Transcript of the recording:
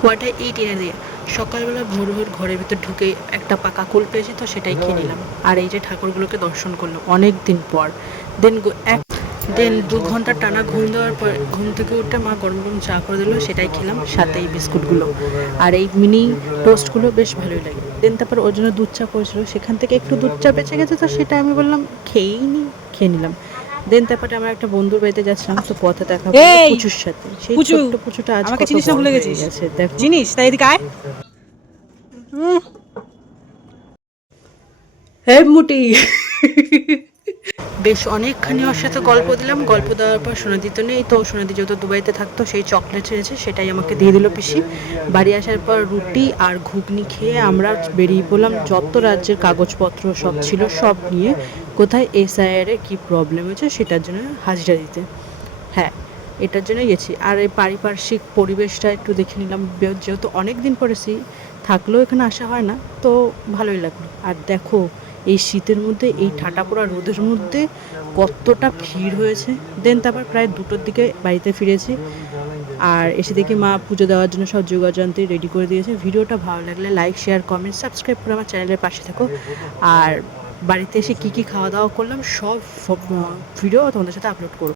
What I eat এনে দিয়ে সকালবেলা ভোর ভোর ঘরের ভিতর ঢুকে একটা পাকা কুল পেয়েছি, তো সেটাই খেয়ে নিলাম। আর এই যে ঠাকুরগুলোকে দর্শন করলাম অনেক দিন পর। দেন দেন 2 ঘন্টা টানা ঘুম দেওয়ার পর ঘুম থেকে উঠে মা গরম গরম চা করে দিল, সেটাই খেলাম, সাথে এই বিস্কুটগুলো আর এই মিনি টোস্টগুলো বেশ ভালোই লাগে। দেন তারপর ওর জন্য দুধ চা করেছিল, সেখান থেকে একটু দুধ চা বেঁচে গেছে, তো সেটা আমি বললাম খেয়ে নিলাম। দেন তারপরে আমার একটা বন্ধুর বাড়িতে যাচ্ছিলাম, তো পথে দেখা করলো এই পুচুর সাথে। সেই পুচু, ছোট্ট পুচুটা আজ আমাকে কত চিনিস না, বড় ভুলে হয়ে গেছিস? গেছে দেখো। চিনিস? তাই এদিকে আয়। উম, হে মুটি। বেশ অনেকখানি ওর সাথে গল্প দিলাম। গল্প দেওয়ার পর সোনাদি তো নেই, তো সোনাদি যেহেতু দুবাইতে থাকতো, সেই চকলেট এনেছে সেটাই আমাকে দিয়ে দিল পিসি। বাড়ি আসার পর রুটি আর ঘুগনি খেয়ে আমরা বেরিয়ে পড়লাম যত রাজ্যের কাগজপত্র সব ছিল সব নিয়ে, কোথায় এসআইআর এ কী প্রবলেম হয়েছে সেটার জন্য হাজিরা দিতে। হ্যাঁ, এটার জন্যই গেছি। আর এই পারিপার্শ্বিক পরিবেশটা একটু দেখে নিলাম, যেহেতু অনেক দিন পরেছি, থাকলেও এখানে আসা হয় না, তো ভালোই লাগলো। আর দেখো এই শীতের মধ্যে এই ঠাটা পোড়া রোদের মধ্যে কতটা ভিড় হয়েছে। দেন তারপর প্রায় 2টোর দিকে বাড়িতে ফিরেছি। আর এসে দেখি মা পুজো দেওয়ার জন্য সব যোগাযন্ত্রী রেডি করে দিয়েছে। ভিডিওটা ভালো লাগলে লাইক, শেয়ার, কমেন্ট, সাবস্ক্রাইব করে আমার চ্যানেলের পাশে থাকো। আর বাড়িতে এসে কী কী খাওয়া দাওয়া করলাম সব ভিডিও তোমাদের সাথে আপলোড করবো।